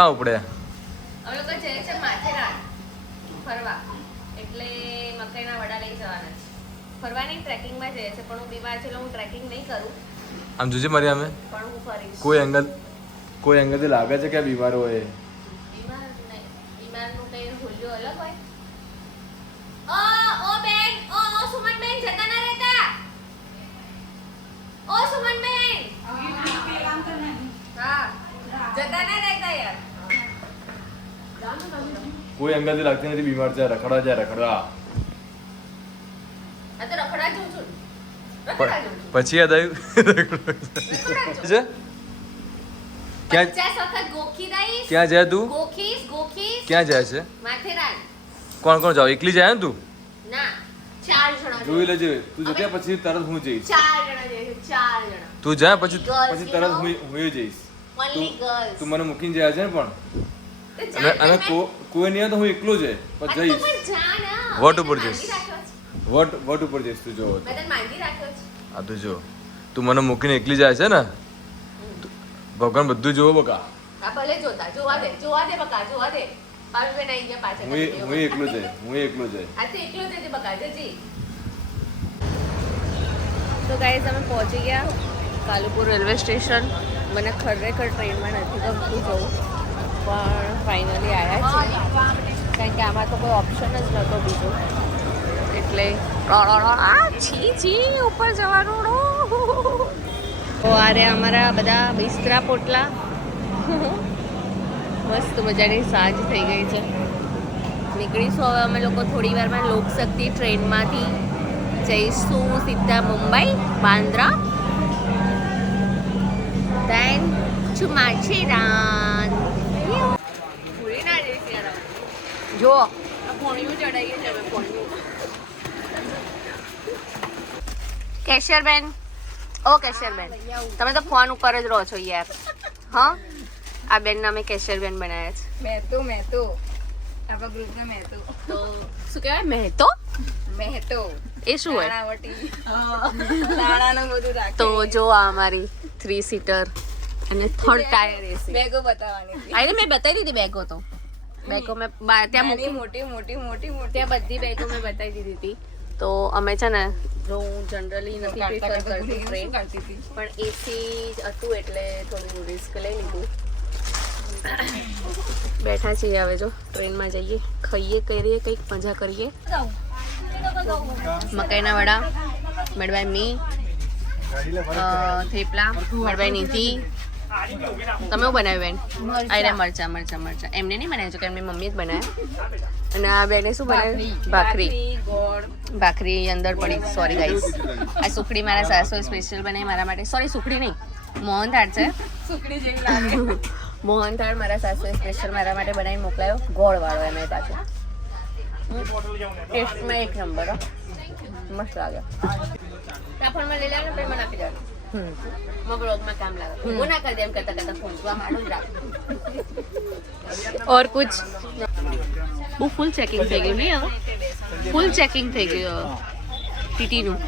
ક્યાં ઉપડે? અમે લોકો જઈએ છે માથેરાન ફરવા, એટલે મકાઈના વડા લઈ જવાના છે. ફરવા નહીં, ટ્રેકિંગમાં જઈએ છે, પણ હું બીમાર છું એટલે હું ટ્રેકિંગ નહીં કરું. આમ જોજે મારી અમે પણ હું ફરીશ. કોઈ એંગલથી લાગે છે કે બીમાર હોય. બીમાર નહીં, બીમારનું કંઈ હોલ્યો અલગ હોય. ઓ બેન, ઓ સુમન બેન જતા ના રહેતા. ઓ સુમન બેન, હા જતા ના રહેતા યાર. કોઈ એંગલથી લાગતી નથી બીમાર છે. રખડા જાય રખડા. આ તો રખડા જઉં છું. રખડા જઉં છું. પછી યાદ આવ્યું છે ક્યાં 50 વખત ગોખી દઈશ. ક્યાં જાય તું? ગોખીશ. ક્યાં જાય છે? માથેરાન. કોણ કોણ જાવ? એકલી જાય ને તું? ના, 4 જણા. જોઈ લેજે. તું જતે પછી તરત હું જઈશ. 4 જણા જઈએ છે, 4 જણા. તું જા પછી Girls, તરત you know? હું જઈશ. Only girls. તું મને મૂકીને જાય છે ને પણ તો જા અને તમે. કોઈ નહીં હોય તો હું એકલો જ પણ આ જઈશ. તો પણ જા ના. વોટ મેં ઉપર તને જઈશ? માંગી રાખ્યો છે. વટ ઉપર જઈશ તું જો. મેં તને માંગી રાખ્યો છે. આ તું જો તું મને મૂકીને એકલી જાય છે ને. ભગવાન બધું જોવો બકા. આ ભલે જોવા દે બકા, જોવા દે. ભાભીબેન આઈ ગયા પાછળ. હું એકલો જાય. આ તો એકલો જ છે બકા, જજી. તો ગાઈઝ અમે પહોંચી ગયા કાલુપુર રેલવે સ્ટેશન. મને ખરેખર ટ્રેનમાં નથી ગમતું જવું, પણ ફાઇનલી આવ્યા છે, કારણ કે આમાં તો કોઈ ઓપ્શન જ નહોતો બીજો. એટલે છી ઉપર જવાનું. તો આરે અમારા બધા બિસ્તરા પોટલા. મસ્ત મજાની સાંજ થઈ ગઈ છે. નીકળીશું હવે અમે લોકો થોડી વારમાં લોકશક્તિ ટ્રેનમાંથી. જઈશું સીધા મુંબઈ બાંદ્રા, દેન ટુ માથેરાન. ભૂલી ના જઈશ યાર. જો આ ફોણિયું ચડાવીએ છે અમે, ફોણિયું. કેશિયર બેન, ઓ કેશિયર બેન, તમે તો ફોન ઉપર જ રહો છો યાર. હા, આ બેન અમે કેશિયર બેન બનાવ્યા છે. મેતો આપણા ગ્રુપનો મેતો. તો શું કહેવાય? મહેતો એ શું હોય? તાણાનું બધું રાખે. તો જો આ અમારી 3 સીટર અને 3rd ટાયર એસી. બેગો બતાવવાની હતી. આને મેં બતાવી દીધી બેગો. તો બેગો મેં ત્યાં મૂકી, મોટી ત્યાં બધી બેગો મેં બતાવી દીધી હતી. તો અમે છે ને, જો હું જનરલી નથી પ્રિફર કરતી ટ્રેન, પણ એસી હતું એટલે થોડું રિસ્ક લઈ લીધું. બેઠા છીએ હવે, જો ટ્રેનમાં જઈએ, ખાઈએ, કરીએ, કંઈક મજા કરીએ. મકાઈના vada made by me, thepla made by Niti. તમે શું બનાવ્યું બેન? અરે મરચા એમને નહીં બનાવ્યું છે, કે એમની મમ્મી જ બનાવ્યા. અને આ બેને શું બનાવ્યું? ભાખરી અંદર પડી. સોરી ગાઈસ, આ સુખડી મારા સાસુએ સ્પેશિયલ બનાવી મારા માટે. સોરી, સુખડી નહીં, મોહનથાળ છે. સુખડી જેવી લાગે. મોહનથાળ મારા સાસુએ સ્પેશિયલ મારા માટે બનાવી મોકલાયો, ગોળવાળો એમાં પાછો. ટેસ્ટમાં એક નંબર, મસ્ત લાગે. રાફણમાં લઈ લેવાનું, પછી મને આપી દેવાનું. મગરોગમાં કામ લાગે. હું ના કરી દે એમ કરતા ફોન તું આમ આડું જ રાખ. ઓર કુછ બહુ ફૂલ ચેકિંગ થઈ ગયું નહીં? હવે ફૂલ ચેકિંગ થઈ ગયું ટીટીનું.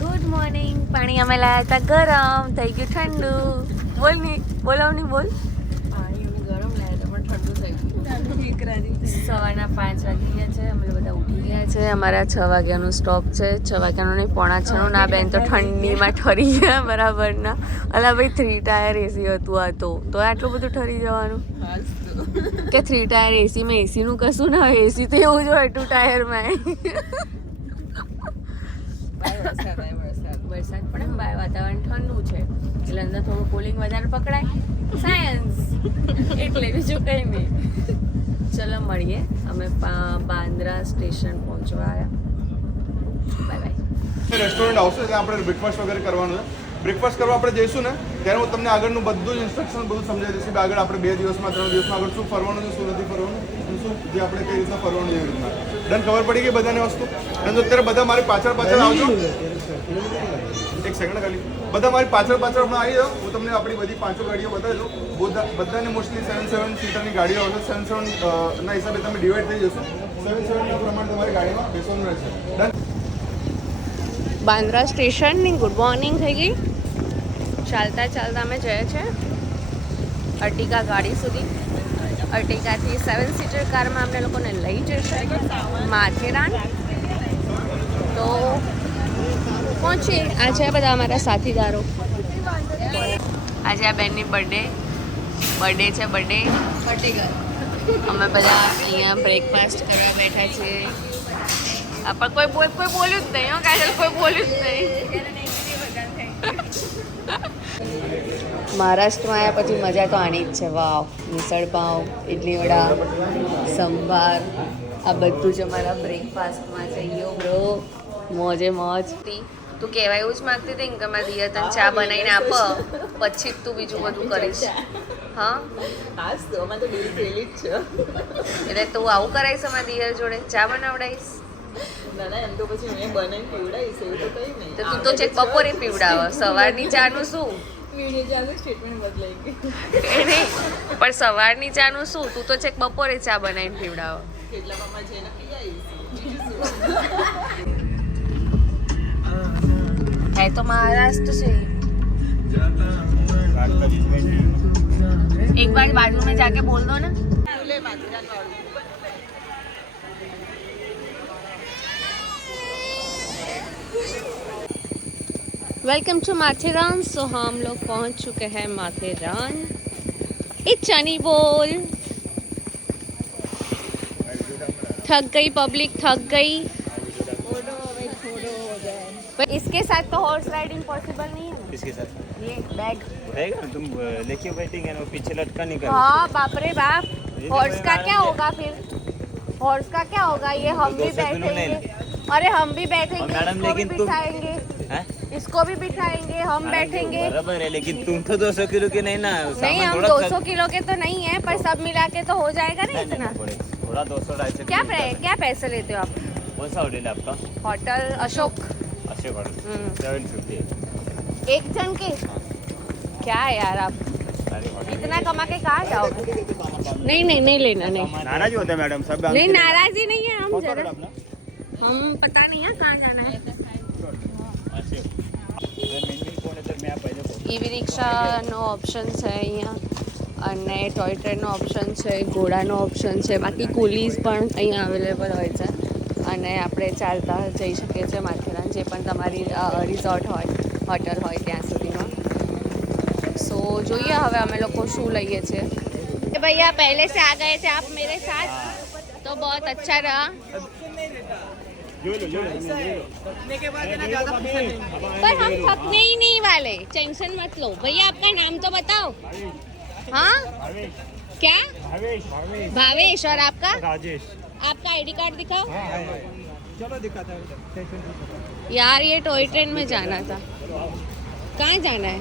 Good morning. પાણી અમે લાયા હતા ગરમ, થઈ ગયું ઠંડુ. બોલ નહીં, બોલાવ નહીં, બોલ. પાણી અમે ગરમ લાયા હતા પણ ઠંડુ થઈ ગયું. સવારના 5 વાગી ગયા છે, અમે બધા ઉઠી ગયા છે. અમારા 6 વાગ્યાનું સ્ટોપ છે. 6 વાગ્યાનું નહીં, 5:45 ના. બેન તો ઠંડીમાં ઠરી ગયા બરાબર ના. અલા ભાઈ 3 ટાયર એસી હતું આ તો આટલું બધું ઠરી જવાનું કે 3 ટાયર એસીમાં એસીનું કશું ના હોય. એસી તો એવું જ હોય 2 ટાયરમાં. વરસાદ પડે ને બાય, વાતાવરણ ઠંડુ છે એટલે અંદર થોડું કુલિંગ વધારે પકડાય. સાયન્સ એટલે બીજું કંઈ નહીં. ચલો મળીએ. અમે બાંદ્રા સ્ટેશન પહોંચવા આવ્યા. Bye bye. રેસ્ટોરન્ટ આવશે ત્યાં આપણે બ્રેકફાસ્ટ વગેરે કરવાનું છે. બ્રેકફાસ્ટ કરવા આપણે જઈશું ને ત્યારે હું તમને આગળનું બધું જ ઇન્સ્ટ્રક્શન બધું સમજાવી દઈશ કે આગળ આપણે 2 દિવસમાં 3 દિવસમાં આગળ શું ફરવાનું છે, શું નથી ફરવાનું, અને શું જે આપણે કઈ રીતના ફરવાનું એવી રીતના. ડન, ખબર પડી ગઈ બધાને વસ્તુ? અને તો અત્યારે બધા મારી પાછળ આવજો. એક સેકન્ડ ખાલી. બધા મારી પાછળ હમણાં આવી જાઓ. હું તમને આપણી બધી 5 ગાડીઓ બતાવી દઉં. બધાને મોસ્ટલી 7-7 સીટરની ગાડીઓ આવશે. 7-7 ના હિસાબે તમે ડિવાઈડ થઈ જશો. 7-7 ના પ્રમાણે તમારી ગાડીમાં બેસવાનું રહેશે. ડન. બાંદ્રા સ્ટેશનની ગુડ મોર્નિંગ થઈ ગઈ. ચાલતા ચાલતા અમે જઈએ છીએ અર્ટિકા ગાડી સુધી. અર્ટિકાથી 7 સીટર કારમાં અમને લોકોને લઈ જશે માથેરાન. તો પહોંચીએ. આ છે બધા અમારા સાથીદારો. આજે આ બેનની બર્થડે છે. બર્થડે અમે બધા અહીંયા બ્રેકફાસ્ટ કરવા બેઠા છીએ. પણ કોઈ બોલ્યું જ નહીં. કાજલ કોઈ બોલ્યું જ નહીં. મહારાષ્ટ્રમાં આવ્યા પછી મજા તો આની જ છે. વાવ, મિસળ પાવ, ઇડલી વડા, સંભાર, આ બધું જ અમારા બ્રેકફાસ્ટમાં છે. યો બ્રો, મોજે મોજ. તું કહેવાય એવું જ માગતી હતી કે મારા દિયર તને ચા બનાવીને આપો પછી જ તું બીજું બધું કરીશ. હા, એટલે તું આવું કરાવીશ અમારા દિયર જોડે? ચા બનાવડાવીશ? તો તું તો ચેક બપોરે પીવડાવે, સવારની ચાનું શું? પણ સવારની ચાનું શું? તું તો ચેક બપોરે ચા બનાવીને પીવડાવે. है तो महाराष्ट्र से. एक बार बाजू में जाके बोल दो ना. Welcome to Matheran. सो हम लोग पहुंच चुके हैं माथेरान. इच्छानी बोल. थक गई पब्लिक, थक गई. इसके साथ तो हॉर्स राइडिंग पॉसिबल नहीं है. किसके साथ? ये बैग रहेगा, तुम लेके बैठेंगे ना, पीछे लटका नहीं कर. हाँ बाप रे बाप. हॉर्स का क्या होगा फिर? हॉर्स का क्या होगा? ये हम भी बैठेंगे. अरे हम भी बैठेंगे, मैडम, इसको भी लेकिन तुम- बिठाएंगे, इसको भी बिठाएंगे, हम बैठेंगे. बराबर है, लेकिन तुम तो 200 किलो के नहीं ना. नहीं, सामान हम थोड़ा 200 किलो के तो नहीं है, पर सब मिला के तो हो जाएगा ना इतना. थोड़ा 200-250. क्या पैसे लेते हो आप? कौन सा होटल है आपका? होटल अशोक. अशोक होटल. 750. एक जन के? क्या है यार आप इतना कमा के कहाँ जाओगे? नहीं लेना नहीं. नाराज होता है मैडम सब. नहीं, नाराजी नहीं है. हम जरा हम पता नहीं है कहाँ जाना है. ઈવી રિક્ષાનો ઓપ્શન છે અહીંયા, અને ટોય ટ્રેનનો ઓપ્શન છે, ઘોડાનો ઓપ્શન છે. બાકી કુલીઝ પણ અહીંયા અવેલેબલ હોય છે, અને આપણે ચાલતા જઈ શકીએ છીએ માથેરાન, જે પણ તમારી રિઝોર્ટ હોય, હોટલ હોય ત્યાં સુધીમાં. સો જોઈએ હવે અમે લોકો શું લઈએ છીએ. भैया पहले से आ गए थे आप मेरे साथ, तो बहुत अच्छा रहा. पर हम थकने ही नहीं वाले, टेंशन मत लो. भैया आपका नाम तो बताओ. हाँ, क्या? भावेश. और आपका? राजेश. आपका आईडी कार्ड दिखाओ. चलो दिखाता हूँ. यार ये टॉय ट्रेन में जाना था. कहाँ जाना है?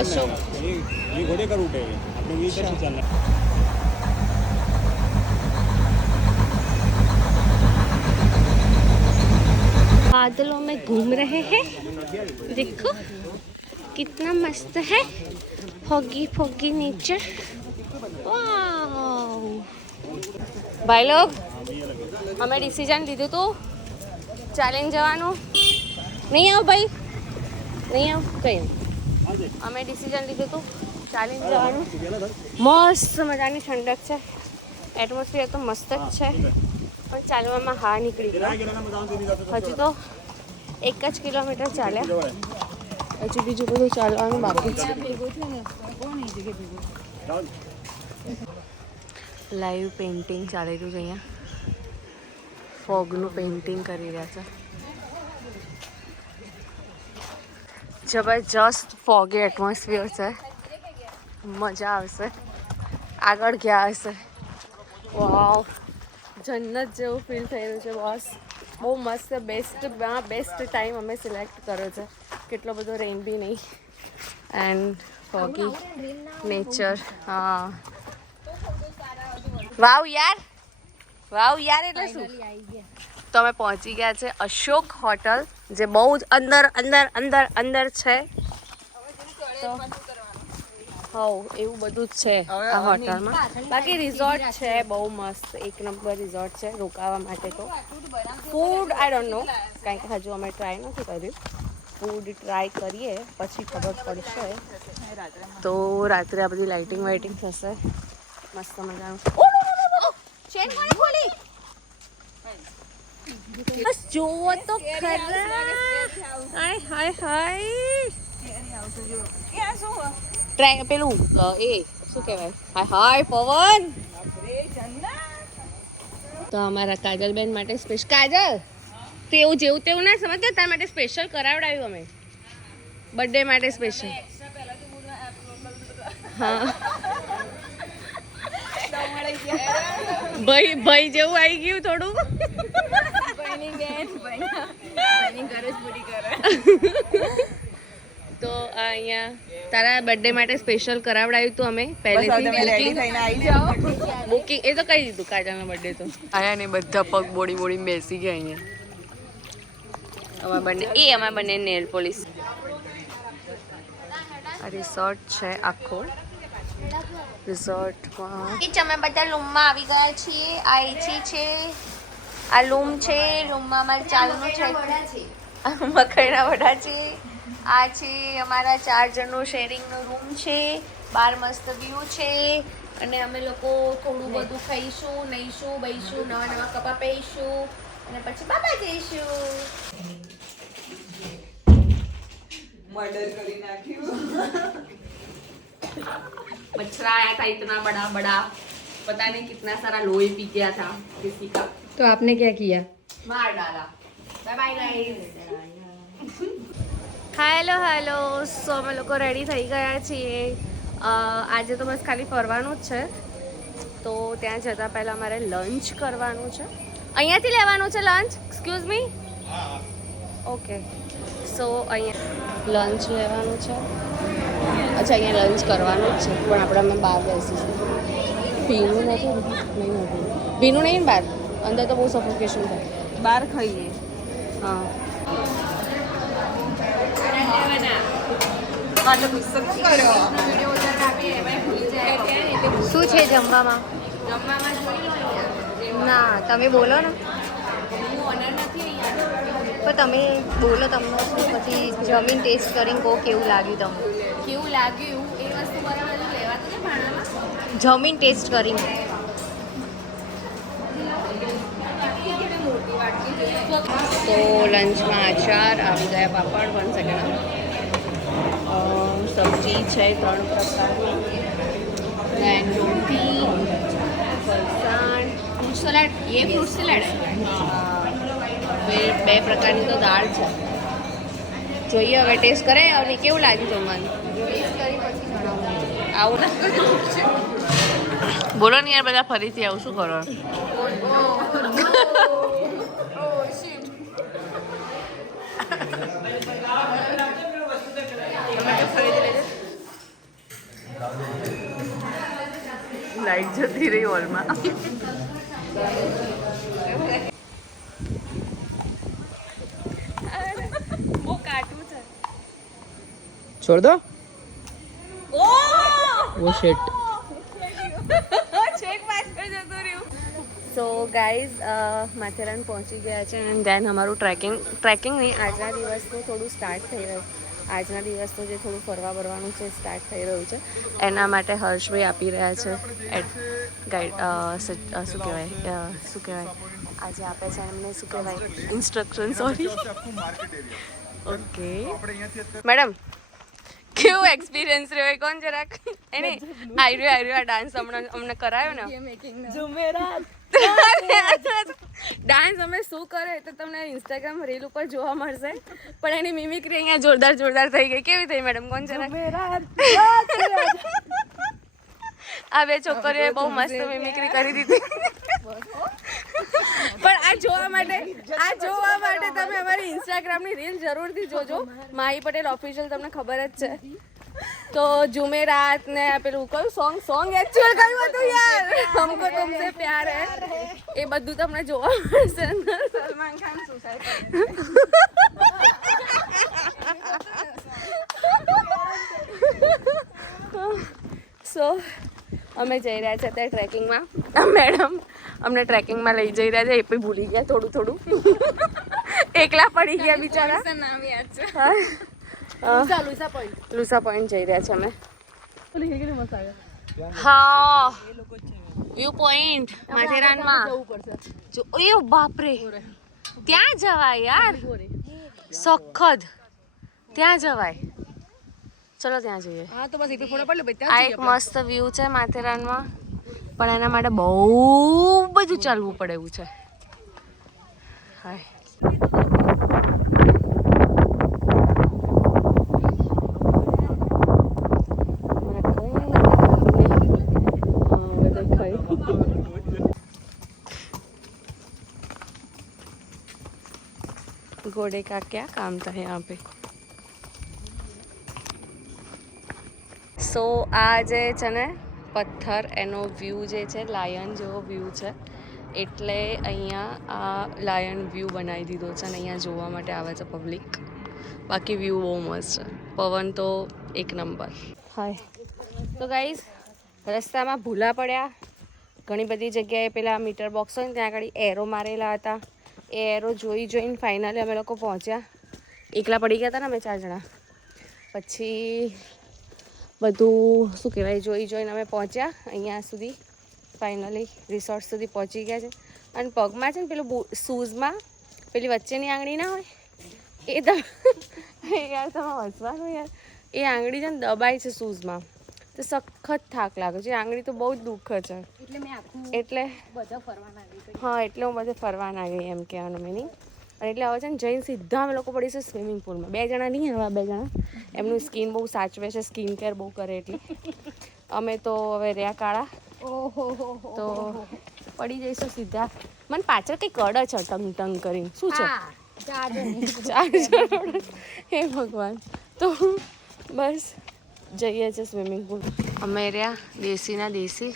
अशोक. ये घोड़े का रूट है, आपने भी इधर से चलना है. बादलों में घूम रहे हैं. देखो कितना मस्त है. Foggy foggy nature. वाव. ભાઈ લોગ, અમે ડિસિઝન લીધું હતું ચાલીને જવાનું. નહીં આવ ભાઈ, નહીં આવ કંઈ નહીં. અમે ડિસિઝન લીધું હતું ચાલીને જવાનું. મસ્ત મજાની ઠંડક છે, એટમોસ્ફિયર તો મસ્ત જ છે, પણ ચાલવામાં હા નીકળી ગયો. હજુ તો 1 જ કિલોમીટર ચાલ્યા, હજુ બીજું બધું ચાલવાનું બાકી છે. લાઈવ પેઇન્ટિંગ ચાલી રહ્યું છે અહીંયા. ફોગનું પેઇન્ટિંગ કરી રહ્યા છે. જબરજસ્ત ફોગી એટમોસ્ફિયર છે, મજા આવશે. આગળ ગયા હશે. વાવ, જન્નત જેવું ફીલ થઈ રહ્યું છે બોસ. બહુ મસ્ત. બેસ્ટ ટાઈમ અમે સિલેક્ટ કર્યો છે. કેટલો બધો રેઇન બી નહીં, એન્ડ ફોગી નેચર. હા, વાવ યાર, વાવ યાર. એટલે શું, તો અમે પહોંચી ગયા છે અશોક હોટલ, જે બહુ જ અંદર છે. તો હવ એવું બધું જ છે આ હોટલમાં. બાકી રિઝોર્ટ છે બહુ મસ્ત, એક નંબર રિઝોર્ટ છે રોકાવા માટે. તો ફૂડ આઈ ડોન્ટ નો, કારણ કે હજુ અમે ટ્રાય નથી કર્યું. ફૂડ ટ્રાય કરીએ પછી ખબર પડશે. તો રાત્રે આ બધી લાઇટિંગ વાઇટિંગ થશે મસ્ત મજાનું. ચેન કોણે ખોલી? બસ જોવો તો ખરા. હાય હાય હાય. ટ્રાય પેલું એ શું કહેવાય? હાય હાય પવન. તો અમારા કાજલબેન માટે સ્પેશિયલ, કાજલ તેવું જેવું તેવું ના સમજતો, તારા માટે સ્પેશિયલ કરાવડાવ્યું અમે બર્થડે માટે સ્પેશિયલ. હા ભાઈ ભાઈ જેવું આવી ગયું થોડું. તો અહીંયા તારા બર્થડે માટે સ્પેશિયલ કરાવડાવ્યું હતું અમે પહેલેથી બુકિંગ. એ તો કહી દીધું કાજલનો બર્થડે તો આયા ને બધા પગ બોડી બોડી બેસી ગયા અહીંયા. અમારા બંને નેલ પોલિશ. આ રિસોર્ટ છે આખો. રિસોર્ટમાં અમે બધા રૂમમાં આવી ગયા છીએ. આ એસી છે, આ રૂમ છે. રૂમમાં અમારે ચાલનું છે, મકઈના વડા છે. આ છે અમારા 4 જણનો શેરિંગનો રૂમ છે. બહાર મસ્ત વ્યૂ છે. અને અમે લોકો થોડું બધું ખાઈશું, નહીશું, બહીશું, નવા નવા કપડાં પહેરીશું અને પછી બાબા જઈશું. મર્ડર કરી નાખ્યું. मच्छर आया था इतना बड़ा बड़ा, पता नहीं कितना सारा लोही पी गया था किसी का. तो आपने क्या किया? मार डाला. Bye bye guys. Hello hello. So અમે લોકો રેડી થઈ ગયા છીએ. આજે તો બસ ખાલી ફરવાનું જ છે. તો ત્યાં જતાં પહેલાં અમારે લંચ કરવાનું છે. અહીંયાથી લેવાનું છે લંચ? Excuse me. ઓકે. સો અહીંયા લંચ લેવાનું છે. અચ્છા અહીંયા લંચ કરવાનું જ છે, પણ આપણે અમે બહાર બેસીશું. ભીનું નથી, નહીં નથી ભીનું નહીં બહાર, અંદર તો બહુ સફોકેશન થાય. બહાર ખાઈએ. હા શું છે જમવામાં? ના તમે બોલો ને. પણ તમે બોલો, તમને શું પછી જમીન ટેસ્ટ કરીને કહો કેવું લાગ્યું તમને. કેવું લાગ્યું એ વસ્તુ બરાબર લેવાતું ને ભાણામાં. જમીન ટેસ્ટ કરીને. તો લંચમાં આચાર આવી ગયા, પાપડ 1 સેકન્ડ, સબ્જી છે 3 પ્રકારની, દેન રોટી, ફરસાણ, ફ્રૂટ સલાડ. એ ફ્રૂટ સલાડ 2 પ્રકારની તો દાળ છે. જોઈએ હવે ટેસ્ટ કરે અને કેવું લાગ્યું જમવાનું. ટેસ્ટ કરી પછી જણાવું. આવું ના બોલો ને યાર, બધા ફરીથી આવું શું કરો? લાઈટ જતી રહી હોલમાં. બહુ કાટું છે. છોડ દો. વો શિટ. ચેક પાછળ જતો રહ્યો. સો ગાઈઝ માથેરાન પહોંચી ગયા છે એન્ડ દેન અમારું ટ્રેકિંગ નહીં, આજના દિવસનું થોડું સ્ટાર્ટ થઈ રહ્યું. આજના દિવસનું જે થોડું ફરવા બરવાનું છે સ્ટાર્ટ થઈ રહ્યું છે. એના માટે હર્ષભાઈ આપી રહ્યા છે ગાઈડ, શું કહેવાય આજે આપે છે એમને શું કહેવાય ઇન્સ્ટ્રક્શન. સોરી. ઓકે મેડમ, કેવું એક્સપિરિયન્સ રહ્યો એ કોણ જરાક? એને આયરો આ ડાન્સ અમને કરાયો ને. ડાન્સ અમે શું કરે તો તમને ઇન્સ્ટાગ્રામ રીલ ઉપર જોવા મળશે, પણ એની મિમિક્રી અહીંયા જોરદાર થઈ ગઈ. કેવી થઈ મેડમ? કોણ જરાક? આ 2 છોકરીઓએ બહુ મસ્ત મિમિક્રી કરી દીધી. પણ આ જોવા માટે તમે અમારી ઇન્સ્ટાગ્રામની રીલ જરૂરથી જોજો. માહી પટેલ ઓફિશિયલ, તમને ખબર જ છે. તો જુમેરાત ને પેલું કયું સોંગ એકચ્યુઅલ કયું હતું યાર, હમકો તુમસે પ્યાર હે, એ બધું તમને જોવા મળશે. સલમાન ખાન સુસાઇડ અમે જઈ રહ્યા છે અત્યારે ટ્રેકિંગમાં. મેડમ અમને ટ્રેકિંગમાં લઈ જઈ રહ્યા છે, એ પણ ભૂલી ગયા થોડું એકલા પડી ગયા બિચારા. નામ યાદ છે. લુસા પોઈન્ટ જઈ રહ્યા છે અમે. હા વ્યૂ પોઈન્ટ માથેરાનમાં જો એ બાપરે ત્યાં જવાય યાર, સખત ત્યાં જવાય. ચલો ત્યાં જઈએ. આ એક મસ્ત વ્યૂ છે માથેરાનમાં, પણ એના માટે બહુ બધું ચાલવું પડે એવું છે. હાય घोड़े का क्या काम था यहाँ पे. સો આ જે છે ને પથ્થર, એનો વ્યૂ જે છે લાયન જેવો વ્યૂ છે, એટલે અહીંયા આ લાયન વ્યૂ બનાવી દીધો છે અને અહીંયા જોવા માટે આવે છે પબ્લિક. બાકી વ્યૂ બહુ મસ્ત છે, પવન તો એક નંબર. હાય તો ગાઈઝ રસ્તામાં ભૂલા પડ્યા. ઘણી બધી જગ્યાએ પેલા મીટર બોક્સ હોય ને ત્યાં આગળ એરો મારેલા હતા. એ એરો જોઈને ફાઇનલી અમે લોકો પહોંચ્યા. એકલા પડી ગયા હતા ને અમે 4 જણા. પછી બધું શું કહેવાય જોઈને અમે પહોંચ્યા અહીંયા સુધી. ફાઇનલી રિસોર્ટ સુધી પહોંચી ગયા છે. અને પગમાં છે ને પેલું શૂઝમાં પેલી વચ્ચેની આંગળી ના હોય એ યાર તમે હસવાનું યાર, એ આંગળી છે ને દબાય છે શૂઝમાં, તો સખત થાક લાગે છે. આંગળી તો બહુ જ દુઃખ છે એટલે હા, એટલે હું બધે ફરવા ના ગઈ એમ કહેવાનો મિનિંગ. અને એટલે હવે છે ને જઈને સીધા અમે લોકો પડીશું સ્વિમિંગ પુલમાં. 2 જણા નહીં, હવે 2 જણા. એમનું સ્કિન બહુ સાચવે છે, સ્કિન કેર બહુ કરે એટલે. અમે તો હવે રહ્યા કાળા, તો પડી જઈશું સીધા. મને પાછળ કંઈ કડે છે ટંગ કરીને, શું છે? 4 જણ. હે ભગવાન. તો બસ જઈએ છે સ્વિમિંગ પુલ. અમે રહ્યા દેશીના દેશી.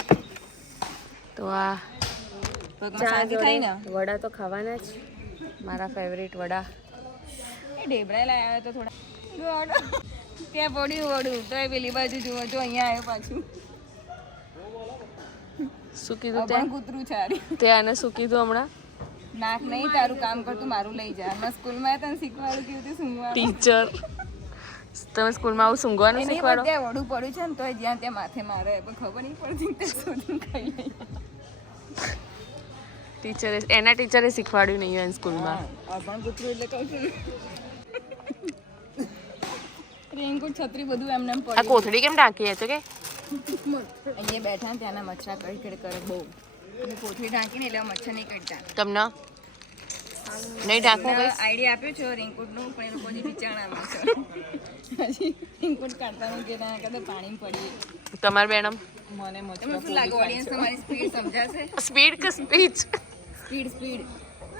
તો આ ચા જોડે વડા તો ખાવાના જ, મારા ફેવરેટ વડા. એ ઢેબરા લાવ્યા તો થોડા ત્યાં પડ્યું વડું તો એ પેલી બાજુ જુઓ તો અહીંયા આવ્યો પાછું. શું કીધું પણ કૂતરું છે તે આને શું કીધું હમણાં? નાક નહીં તારું કામ કરતું મારું લઈ જા. મેં સ્કૂલમાં તને શીખવાડું કેવું હતું સૂંઘવાનું. ટીચર તમે સ્કૂલમાં આવું સૂંઘવાનું શીખવાડો? ત્યાં વડું પડ્યું છે ને તો જ્યાં ત્યાં માથે મારે પણ ખબર નહીં પડતી તે શોધીને ખાઈ લઈએ. એના ટીચરે શીખવાડ્યું નહીં હોય સ્કૂલમાં. પણ કૂતરું એટલે કહું છું રેનકોટ છત્રી બધું એમને એમ આ કોથળી કેમ ઢાંકી હતો કે અહીંયા બેઠા ને ત્યાંના મચ્છરા કડકડ કરે બહુ. એટલે કોથળી ઢાંકીને એટલે મચ્છર નહીં કરતા. તમને નહીં ઢાંકવું કઈ આઈડિયા આપ્યો છે રેનકોટનું, પણ એ લોકો હજી વિચારણામાં છે. હજી રેનકોટ કાઢતા નથી એના કરતાં પાણી પડીએ. તમારે બેનમ મને મચ્છર શું લાગે ઓડિયન્સ તમારી સ્પીડ સમજાશે? સ્પીડ કે સ્પીચ?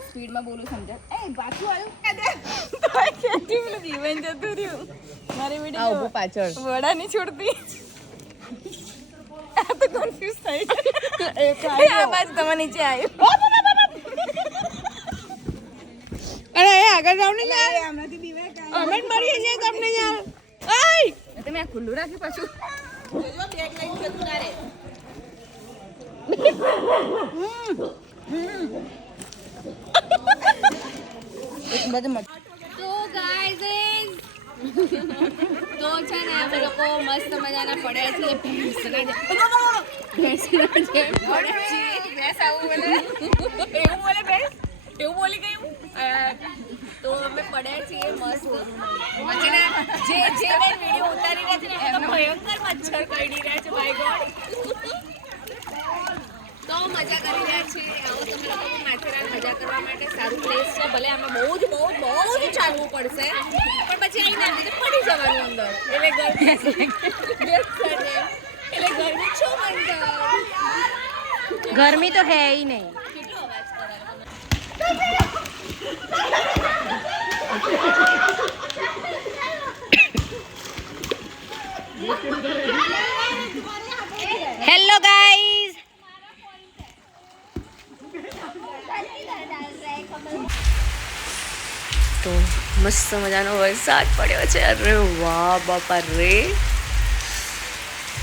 સ્પીડમાં બોલું સમજા. એ પાછું આવ્યું જીવન જતું રહ્યું. મારી વિડીયો પાછળ વડા નહીં છોડતી. આ તો કન્ફ્યુઝ થઈ ગઈ. આ બાજુ તમે નીચે આવ્યું. અરે આગળ જાવ ને યાર, આમનાથી બીવાય કાંઈ. અમે જ મરીએ છીએ તમને યાર. આય તમે આ ખુલ્લું રાખ્યું પાછું. બેગ લઈને જતું ના રે. બધું તો ગાઈઝ તો છે ને અમે લોકો મસ્ત મજાના પડ્યા છીએ ભેંસના એવું બોલી ગયું. તો અમે પડ્યા છીએ મસ્ત. જે મેં વિડીયો ઉતારી રહ્યા છે ને એમાં ભયંકર મચ્છર કરડી રહ્યા છે. My God. તો મજા કરી રહ્યા છીએ. આવો તમે લોકો માથેરાન મજા કરવા માટે સારું પ્લેસ છે. ભલે આમાં બહુ જ ચાલવું પડશે, પણ પછી આવીને આવી પડી જવાનું અંદર. એટલે ગરમી શું મંદર. ગરમી તો હે ઈ નહીં. કેટલો અવાજ કરાય તમે? Hello guys. તો મસ્ત મજાનો વરસાદ પડ્યો છે. અરે વાહ બાપા રે,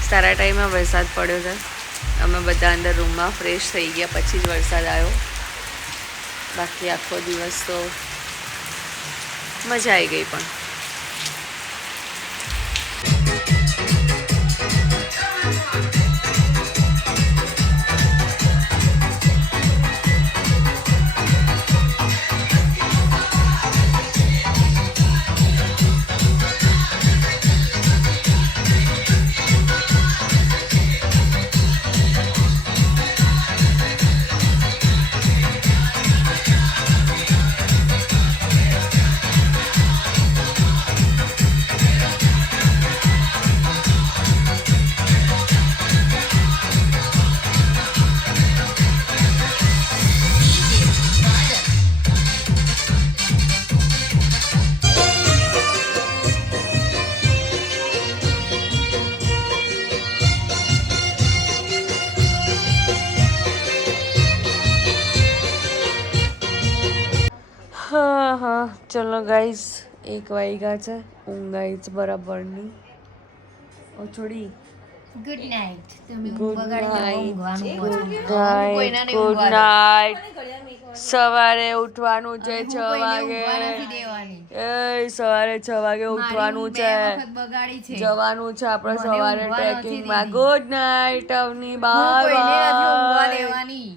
સારા ટાઈમમાં વરસાદ પડ્યો છે. અમે બધા અંદર રૂમમાં ફ્રેશ થઈ ગયા પછી જ વરસાદ આવ્યો. બાકી આખો દિવસ તો મજા આવી ગઈ. પણ હા ચલો ગાઈઝ 1 વાગ્યા છે. ઊંઘ આવી છે બરાબરની. ઓ છોડી ગુડ નાઇટ. તમે ગુડ ઊંઘવાનું નાઇટ. Good night. સવારે ઉઠવાનું છે 6 વાગે. એ સવારે 6 વાગે ઉઠવાનું છે. બગાડી છે. જવાનું છે આપણે સવારે ઊંઘવા નથી ટ્રેકિંગમાં. દીધી. Good night Avani. બાય કોઈને નથી ઊંઘવા બાય. દેવાની.